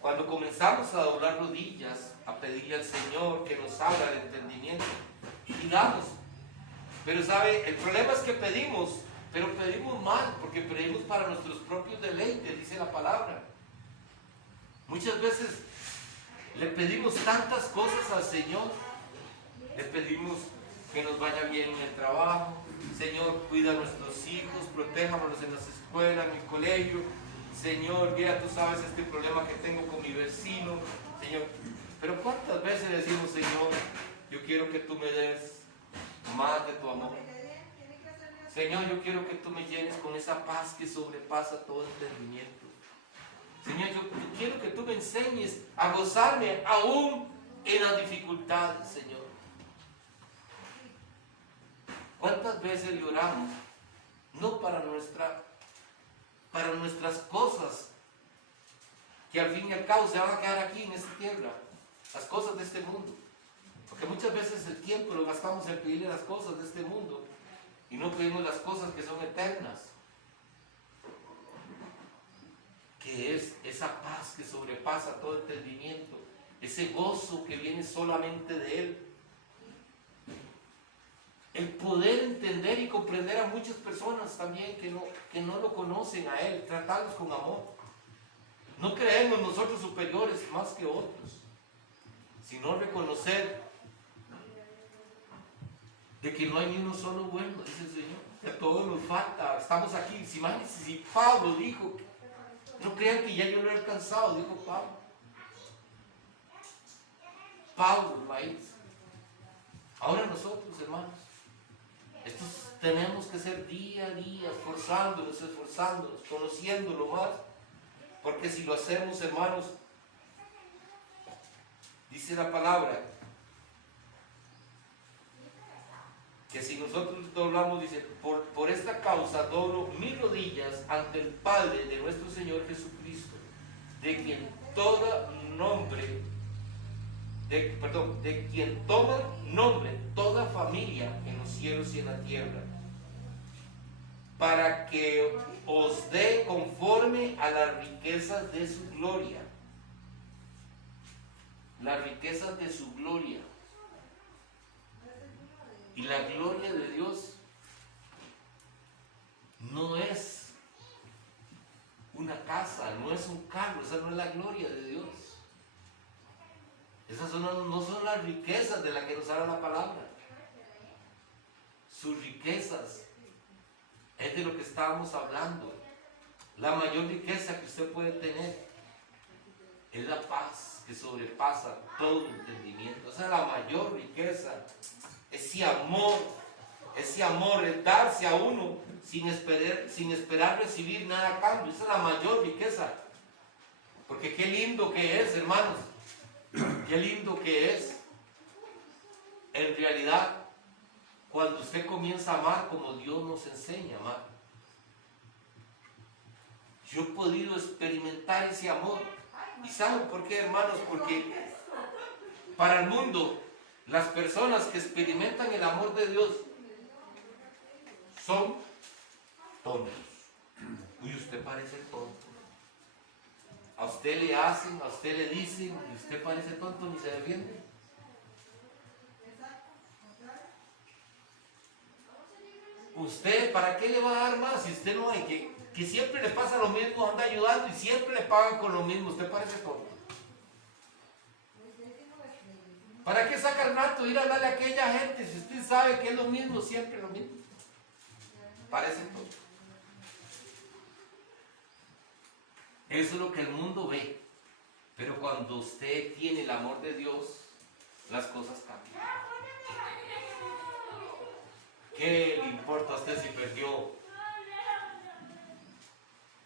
Cuando comenzamos a doblar rodillas, a pedirle al Señor que nos abra el entendimiento y damos. Pero sabe, el problema es que pedimos, pero pedimos mal, porque pedimos para nuestros propios deleites, dice la palabra. Muchas veces le pedimos tantas cosas al Señor. Le pedimos que nos vaya bien en el trabajo. Señor, cuida a nuestros hijos, protéjanos en las escuelas, en el colegio. Señor, guía, tú sabes este problema que tengo con mi vecino. Señor, pero ¿cuántas veces decimos, Señor, yo quiero que tú me des más de tu amor? Señor, yo quiero que tú me llenes con esa paz que sobrepasa todo entendimiento. Señor, yo quiero que tú me enseñes a gozarme aún en las dificultades, Señor. ¿Cuántas veces lloramos? No para nuestras cosas, que al fin y al cabo se van a quedar aquí en esta tierra, las cosas de este mundo. Porque muchas veces el tiempo lo gastamos en pedirle las cosas de este mundo y no pedimos las cosas que son eternas, que es esa paz que sobrepasa todo entendimiento, ese gozo que viene solamente de Él. El poder entender y comprender a muchas personas también que no lo conocen a Él, tratarlos con amor. No creemos nosotros superiores más que otros, sino reconocer de que no hay ni uno solo bueno, dice el Señor, que a todos nos falta. Estamos aquí, imagínense si Pablo dijo, no crean que ya yo lo he alcanzado, dijo Pablo. Pablo, el maíz. Ahora nosotros, hermanos, estos tenemos que ser día a día, esforzándonos, conociéndolo más, porque si lo hacemos, hermanos, dice la palabra, que si nosotros doblamos, dice, por esta causa doblo mis rodillas ante el Padre de nuestro Señor Jesucristo, de quien toma nombre toda familia en los cielos y en la tierra, para que os dé conforme a las riquezas de su gloria. Las riquezas de su gloria. Y la gloria de Dios no es una casa, no es un carro, esa no es la gloria de Dios. Esas no son las riquezas de las que nos habla la palabra. Sus riquezas es de lo que estábamos hablando. La mayor riqueza que usted puede tener es la paz que sobrepasa todo entendimiento. Esa es la mayor riqueza. Ese amor, el darse a uno sin esperar recibir nada a cambio. Esa es la mayor riqueza. Porque qué lindo que es, hermanos. Qué lindo que es, en realidad, cuando usted comienza a amar como Dios nos enseña a amar. Yo he podido experimentar ese amor. ¿Y saben por qué, hermanos? Porque para el mundo, las personas que experimentan el amor de Dios son tontos. Y usted parece tonto. A usted le hacen, a usted le dicen, y usted parece tonto, ni se defiende. ¿Usted para qué le va a dar más si usted no hay? Que siempre le pasa lo mismo, anda ayudando y siempre le pagan con lo mismo. Usted parece tonto. ¿Para qué saca el rato ir a hablarle a aquella gente si usted sabe que es lo mismo, siempre lo mismo? Parece tonto. Eso es lo que el mundo ve. Pero cuando usted tiene el amor de Dios, las cosas cambian. ¿Qué le importa a usted si perdió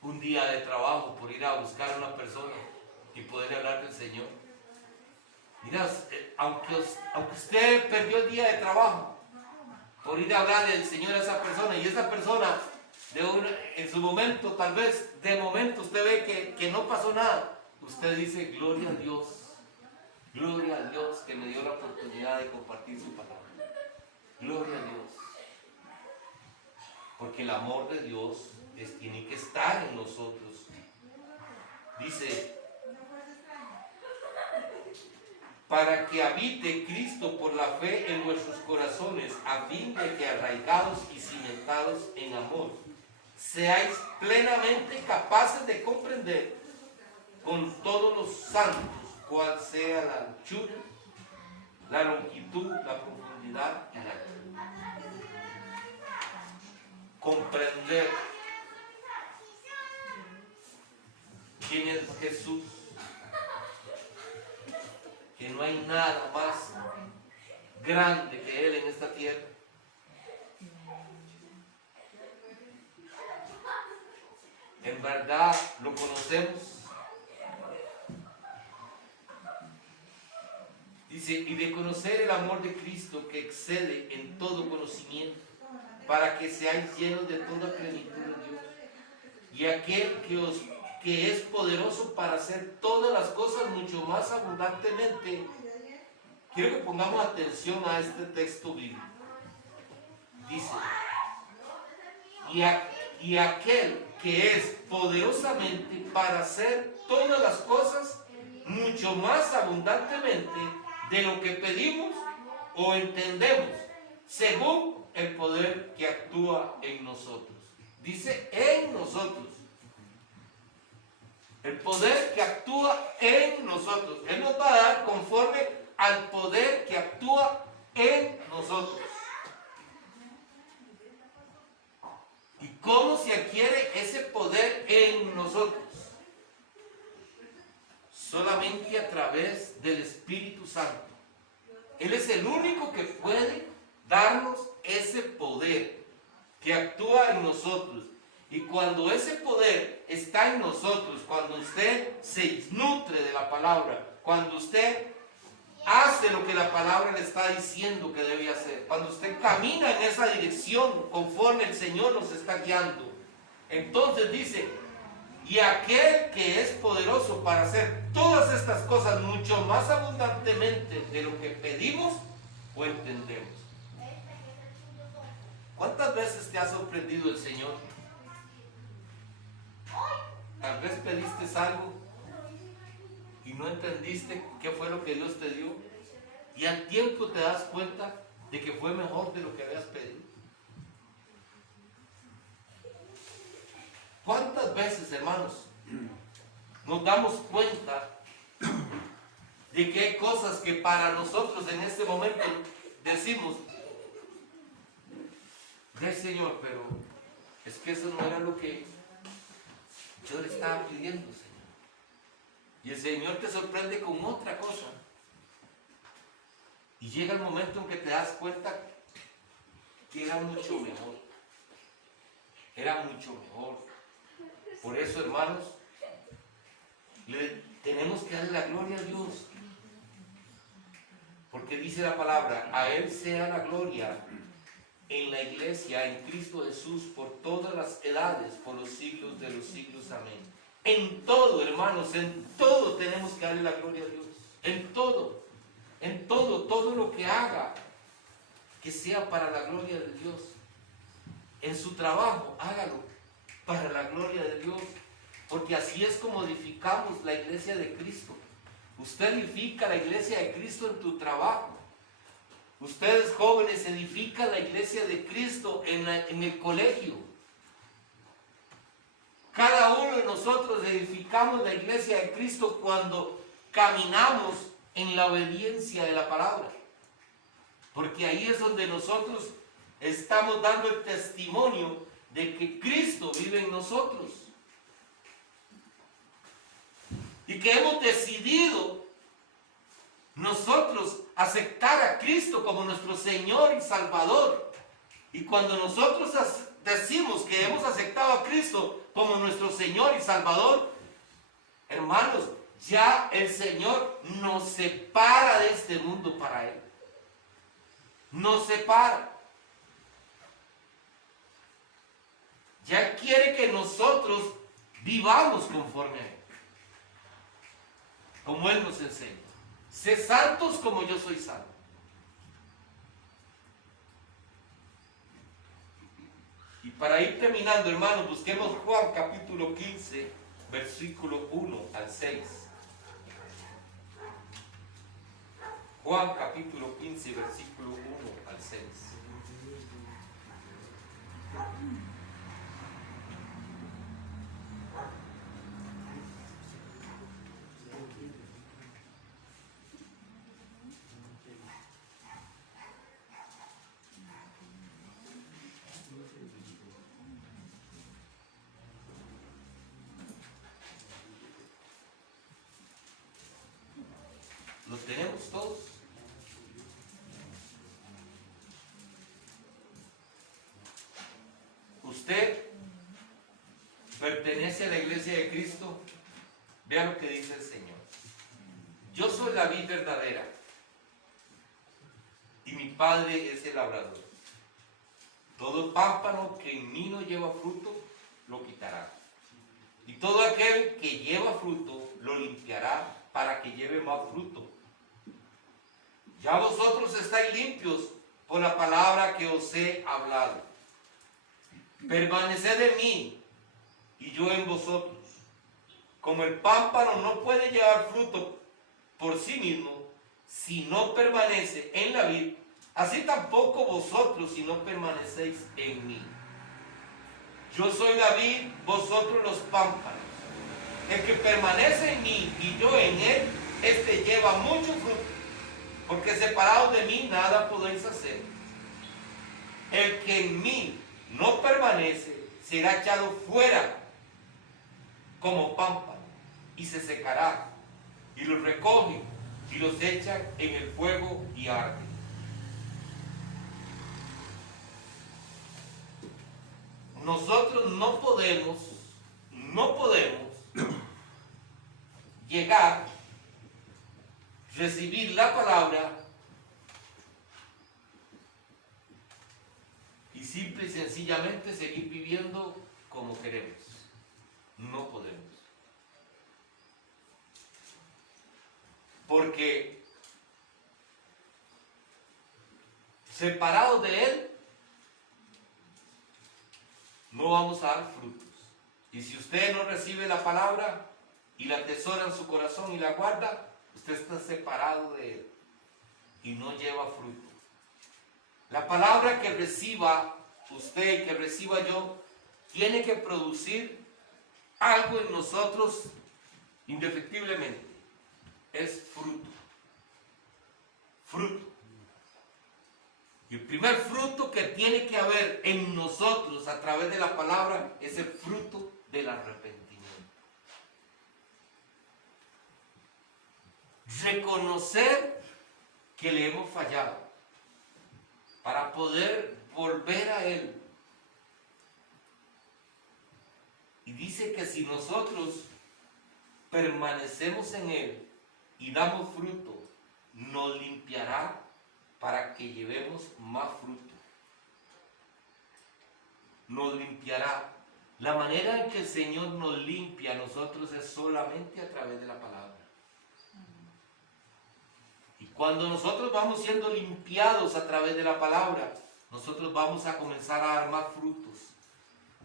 un día de trabajo por ir a buscar a una persona y poderle hablar del Señor? Mira, aunque usted perdió el día de trabajo por ir a hablarle del Señor a esa persona, y esa persona en su momento, tal vez de momento usted ve que no pasó nada, usted dice: gloria a Dios que me dio la oportunidad de compartir su palabra. Gloria a Dios. Porque el amor de Dios tiene que estar en nosotros. Dice: para que habite Cristo por la fe en vuestros corazones, a fin de que, arraigados y cimentados en amor, seáis plenamente capaces de comprender con todos los santos cuál sea la anchura, la longitud, la profundidad y la altura. Comprender quién es Jesús, que no hay nada más grande que Él en esta tierra. En verdad lo conocemos. Dice: y de conocer el amor de Cristo que excede en todo conocimiento, para que seáis llenos de toda plenitud de Dios. Y aquel que es poderoso para hacer todas las cosas mucho más abundantemente. Quiero que pongamos atención a este texto bíblico. Dice: y aquel que es poderosamente para hacer todas las cosas mucho más abundantemente de lo que pedimos o entendemos, según el poder que actúa en nosotros. Dice: en nosotros. El poder que actúa en nosotros. Él nos va a dar conforme al poder que actúa en nosotros. ¿Y cómo se adquiere ese poder en nosotros? Solamente a través del Espíritu Santo. Él es el único que puede darnos ese poder que actúa en nosotros. Y cuando ese poder está en nosotros, cuando usted se nutre de la palabra, cuando usted hace lo que la palabra le está diciendo que debe hacer, cuando usted camina en esa dirección conforme el Señor nos está guiando, entonces dice: y aquel que es poderoso para hacer todas estas cosas mucho más abundantemente de lo que pedimos o entendemos. ¿Cuántas veces te ha sorprendido el Señor? Tal vez pediste algo y no entendiste qué fue lo que Dios te dio, y al tiempo te das cuenta de que fue mejor de lo que habías pedido. ¿Cuántas veces, hermanos, nos damos cuenta de que hay cosas que para nosotros en este momento decimos: ay, Señor, pero es que eso no era lo que yo le estaba pidiendo, Señor? Y el Señor te sorprende con otra cosa. Y llega el momento en que te das cuenta que era mucho mejor. Era mucho mejor. Por eso, hermanos, tenemos que darle la gloria a Dios. Porque dice la palabra: a Él sea la gloria en la iglesia, en Cristo Jesús, por todas las edades, por los siglos de los siglos. Amén. En todo, hermanos, en todo tenemos que darle la gloria a Dios. En todo, todo lo que haga, que sea para la gloria de Dios. En su trabajo, hágalo para la gloria de Dios, porque así es como edificamos la iglesia de Cristo. Usted edifica la iglesia de Cristo en tu trabajo. Ustedes jóvenes edifican la iglesia de Cristo en el colegio. Cada uno de nosotros edificamos la iglesia de Cristo cuando caminamos en la obediencia de la palabra. Porque ahí es donde nosotros estamos dando el testimonio de que Cristo vive en nosotros. Y que hemos decidido nosotros aceptar a Cristo como nuestro Señor y Salvador. Y cuando nosotros decimos que hemos aceptado a Cristo como nuestro Señor y Salvador, hermanos, ya el Señor nos separa de este mundo para Él. Nos separa. Ya quiere que nosotros vivamos conforme a Él, como Él nos enseña. Sé santos como yo soy santo. Y para ir terminando, hermanos, busquemos Juan capítulo 15, versículo 1 al 6. Juan capítulo 15, versículo 1 al 6. ¿Lo tenemos todos? Usted pertenece a la iglesia de Cristo. Vea lo que dice el Señor. Yo soy la vid verdadera y mi Padre es el labrador. Todo pámpano que en mí no lleva fruto, lo quitará. Y todo aquel que lleva fruto, lo limpiará para que lleve más fruto. Ya vosotros estáis limpios por la palabra que os he hablado. Permaneced en mí y yo en vosotros. Como el pámpano no puede llevar fruto por sí mismo si no permanece en la vid, así tampoco vosotros si no permanecéis en mí. Yo soy la vid, vosotros los pámpanos. El que permanece en mí y yo en él, este lleva mucho fruto, porque separados de mí nada podéis hacer. El que en mí no permanece será echado fuera como pámpano y se secará, y los recogen y los echan en el fuego y arden. Nosotros no podemos llegar, recibir la palabra y simple y sencillamente seguir viviendo como queremos. No podemos. Porque separados de Él, no vamos a dar frutos. Y si usted no recibe la palabra y la atesora en su corazón y la guarda, usted está separado de Él y no lleva fruto. La palabra que reciba usted y que reciba yo tiene que producir algo en nosotros indefectiblemente. Es fruto. Fruto. Y el primer fruto que tiene que haber en nosotros a través de la palabra es el fruto del arrepentimiento. Reconocer que le hemos fallado para poder volver a Él. Y dice que si nosotros permanecemos en Él y damos fruto, nos limpiará para que llevemos más fruto. Nos limpiará. La manera en que el Señor nos limpia a nosotros es solamente a través de la palabra. Y cuando nosotros vamos siendo limpiados a través de la palabra, nosotros vamos a comenzar a dar más frutos.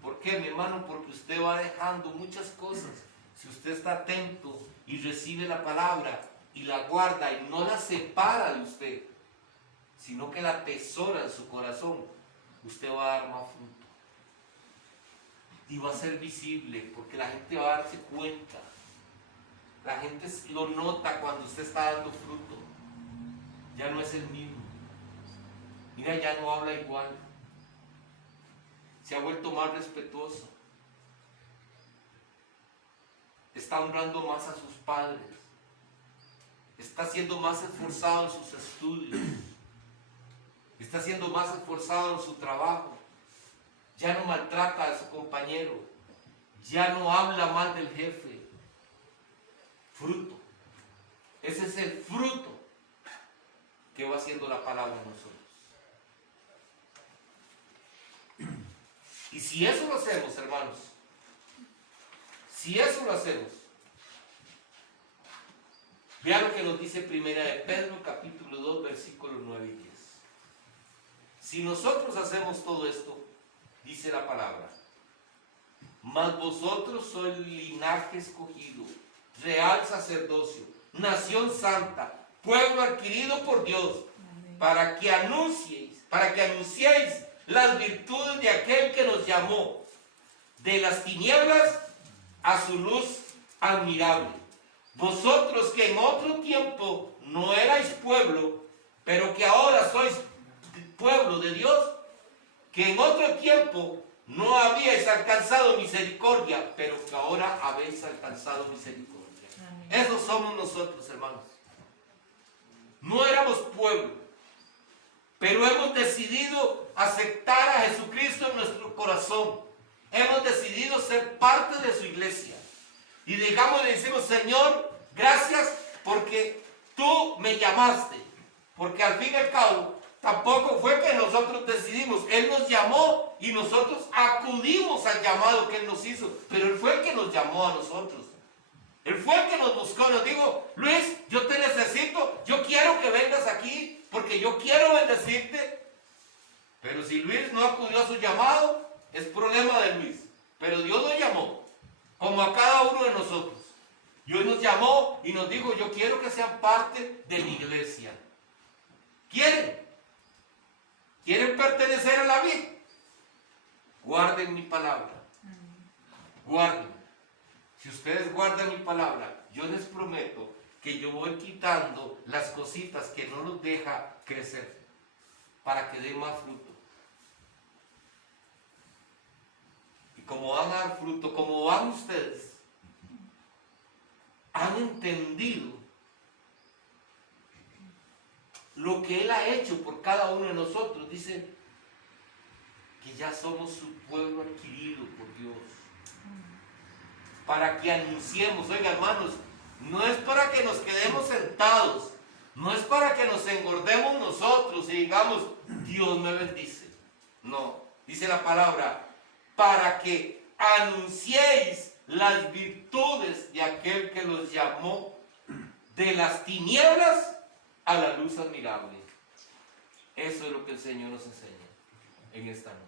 ¿Por qué, mi hermano? Porque usted va dejando muchas cosas. Si usted está atento y recibe la palabra y la guarda y no la separa de usted, sino que la atesora en su corazón, usted va a dar más fruto. Y va a ser visible, porque la gente va a darse cuenta. La gente lo nota cuando usted está dando fruto. Ya no es el mismo. Mira, ya no habla igual. Se ha vuelto más respetuoso. Está honrando más a sus padres. Está siendo más esforzado en sus estudios. Está siendo más esforzado en su trabajo. Ya no maltrata a su compañero. Ya no habla mal del jefe. Fruto. Ese es el fruto que va haciendo la palabra en nosotros. Y si eso lo hacemos, hermanos, si eso lo hacemos, vea lo que nos dice Primera de Pedro, capítulo 2, versículos 9 y 10. Si nosotros hacemos todo esto, dice la palabra, mas vosotros sois linaje escogido, real sacerdocio, nación santa, pueblo adquirido por Dios, para que anunciéis las virtudes de aquel que nos llamó de las tinieblas a su luz admirable. Vosotros que en otro tiempo no erais pueblo, pero que ahora sois pueblo de Dios, que en otro tiempo no habíais alcanzado misericordia, pero que ahora habéis alcanzado misericordia. Amén. Esos somos nosotros, hermanos. No éramos pueblo, pero hemos decidido aceptar a Jesucristo en nuestro corazón. Hemos decidido ser parte de su iglesia. Y digamos, le decimos, Señor, gracias porque tú me llamaste. Porque al fin y al cabo, tampoco fue que nosotros decidimos. Él nos llamó y nosotros acudimos al llamado que Él nos hizo. Pero Él fue el que nos llamó a nosotros. Él fue el que nos buscó. Nos dijo, Luis, yo te necesito. Yo quiero que vengas aquí porque yo quiero bendecirte. Pero si Luis no acudió a su llamado, es problema de Luis. Pero Dios lo llamó, como a cada uno de nosotros. Dios nos llamó y nos dijo, yo quiero que sean parte de mi iglesia. ¿Quieren? ¿Quieren pertenecer a la vid? Guarden mi palabra. Guarden. Si ustedes guardan mi palabra, yo les prometo que yo voy quitando las cositas que no los deja crecer para que den más fruto. Y como van a dar fruto, como van ustedes, han entendido lo que Él ha hecho por cada uno de nosotros. Dice que ya somos su pueblo adquirido por Dios. Para que anunciemos, oiga hermanos, no es para que nos quedemos sentados, no es para que nos engordemos nosotros y digamos, Dios me bendice. No, dice la palabra, para que anunciéis las virtudes de aquel que los llamó de las tinieblas a la luz admirable. Eso es lo que el Señor nos enseña en esta noche.